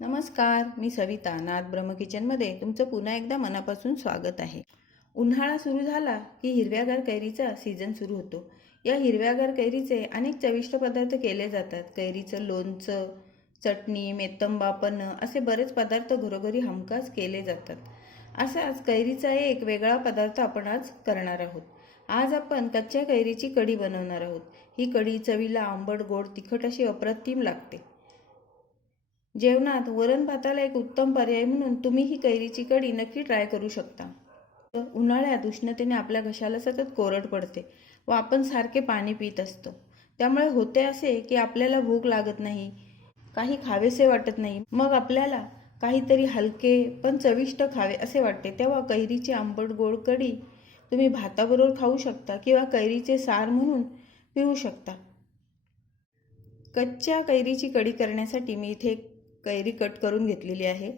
नमस्कार, मी सविता नाथ ब्रह्म किचनमध्ये तुमचं पुन्हा एकदा मनापासून स्वागत आहे। उन्हाळा सुरू झाला की हिरव्यागार कैरीचा सीझन सुरू होतो। या हिरव्यागार कैरीचे अनेक चविष्ट पदार्थ केले जातात। कैरीचं लोणचं, चटणी, मेतंबा, पन्ह असे बरेच पदार्थ घरोघरी हमखास केले जातात। असाच कैरीचा एक वेगळा पदार्थ आपण आज करणार आहोत। आज आपण कच्च्या कैरीची कढी बनवणार आहोत। ही कढी चवीला आंबट, गोड, तिखट अशी अप्रतिम लागते। जेवणात वरण भाताला एक उत्तम पर्याय म्हणून तुम्ही ही कैरीची कढी नक्की ट्राय करू शकता। उन्हाळ्यात उष्णतेने आपल्या घशाला सतत कोरड पडते व आपण सारखे पाणी पीत असतो। त्यामुळे होते असे की आपल्याला भूक लागत नाही, काही खावेसे वाटत नाही, मग आपल्याला काहीतरी हलके पण चविष्ट खावे असे वाटते। तेव्हा कैरीची आंबट गोड कढी तुम्ही भाताबरोबर खाऊ शकता किंवा कैरीचे सार म्हणून पिऊ शकता। कच्च्या कैरीची कढी करण्यासाठी मी इथे कैरी कट करून घेतलेली आहे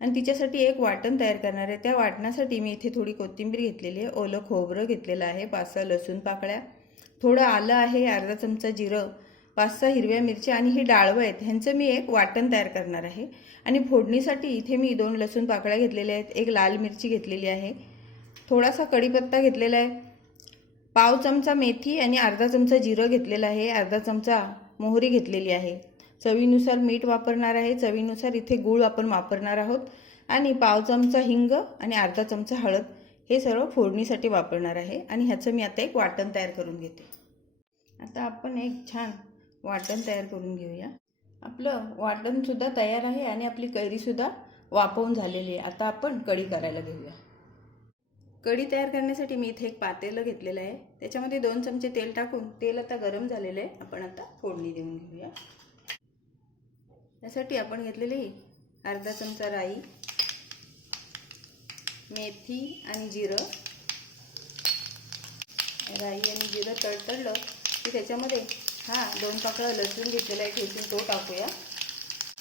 आणि तिच्यासाठी एक वाटण तयार करणार आहे। त्या वाटणासाठी मी इथे थोडी कोथिंबीर घेतलेली आहे, ओलं खोबरं घेतलेलं आहे, 5-6 लसूण पाकळ्या, थोडं आलं आहे, अर्धा चमचा जिरं, 5-6 हिरव्या मिरच्या आणि ही डाळवं आहेत, ह्यांचं मी एक वाटण तयार करणार आहे। आणि फोडणीसाठी इथे मी 2 लसूण पाकळ्या घेतलेल्या आहेत, 1 लाल मिरची घेतलेली आहे, थोडासा कढीपत्ता घेतलेला आहे, पाव चमचा मेथी आणि अर्धा चमचा जिरं घेतलेलं आहे, अर्धा चमचा मोहरी घेतलेली आहे, चवीनुसार मीठ वापरणार आहे, चवीनुसार इथे गूळ आपण वापरणार आहोत आणि पाव चमचा हिंग आणि अर्धा चमचा हळद हे सर्व फोडणीसाठी वापरणार आहे। आणि ह्याचं मी आता एक वाटण तयार करून घेते। आता आपण एक छान वाटण तयार करून घेऊया। आपलं वाटण सुद्धा तयार आहे आणि आपली कैरी सुद्धा वाफवून झालेली आहे। आता आपण कढी करायला घेऊया। कढी तयार करण्यासाठी मी इथे एक पातेलं घेतलेलं आहे, त्याच्यामध्ये 2 चमचे तेल टाकून तेल आता गरम झालेलं आहे, आपण आता फोडणी देऊन घेऊया। यासाठी आपण घेतलेली अर्धा चमचा राई, मेथी आणि जिरं। राई आणि जिरं तडतडलं की त्याच्यामध्ये 2 पाकळ्या लसूण घेतलेला आहे ठेचून तो टाकूया,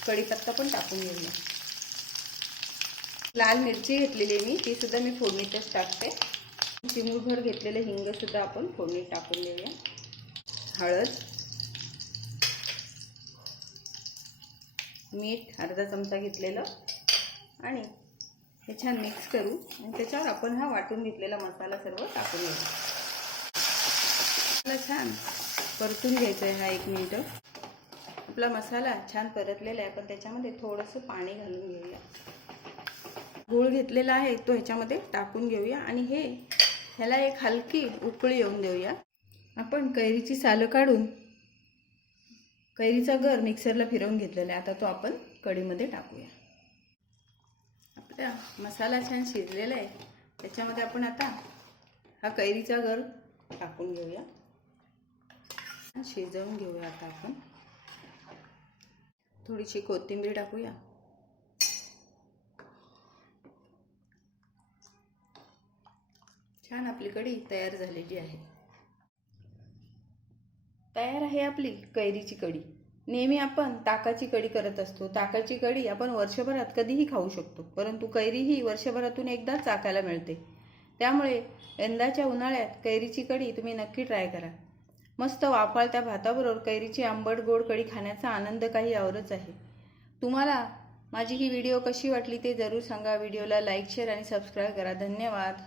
कढीपत्ता पण टाकून घेऊया। लाल मिरची घेतलेली आहे ती सुद्धा मी फोडणीतच टाकते। चिमूटभर घेतलेलं हिंग सुद्धा आपण फोडणीत टाकून देऊया, हळद, मीठ अर्धा चमचा घेतलेलं आणि हे छान मिक्स करू आणि त्याच्यावर आपण हा वाटून घेतलेला मसाला सर्व टाकून घेऊ। छान परतून घ्यायचं आहे 1 मिनिट। आपला मसाला छान परतलेला आहे, पण त्याच्यामध्ये थोडंसं पाणी घालून घेऊया। गूळ घेतलेला आहे तो ह्याच्यामध्ये टाकून घेऊया आणि ह्याला एक हलकी उकळी येऊन देऊया। आपण कैरीची सालं काढून कैरीचा गर मिक्सरला फिरवून घेतलेला आहे, आता तो आपण कढीमध्ये टाकूया। आपला मसाला छान शिजलेला आहे, त्याच्यामध्ये आपण आता हा कैरीचा गर टाकून घेऊया, शिजवून घेऊया। आता आपण थोडीशी कोथिंबीर टाकूया, छान आपली कढी तयार झालेली आहे। तयार आहे आपली कैरीची कढी। नेहमी आपण ताकाची कढी करत असतो। ताकाची कढी आपण वर्षभरात कधीही खाऊ शकतो, परंतु कैरी ही वर्षभरातून एकदाच चाखायला मिळते। त्यामुळे यंदाच्या उन्हाळ्यात कैरीची कढी तुम्ही नक्की ट्राय करा। मस्त वाफाळत्या भाताबरोबर कैरीची आंबट गोड कढी खाण्याचा आनंद काही औरच आहे। तुम्हाला माझी ही व्हिडिओ कशी वाटली ते जरूर सांगा। व्हिडिओला लाईक, शेअर आणि सबस्क्राईब करा। धन्यवाद।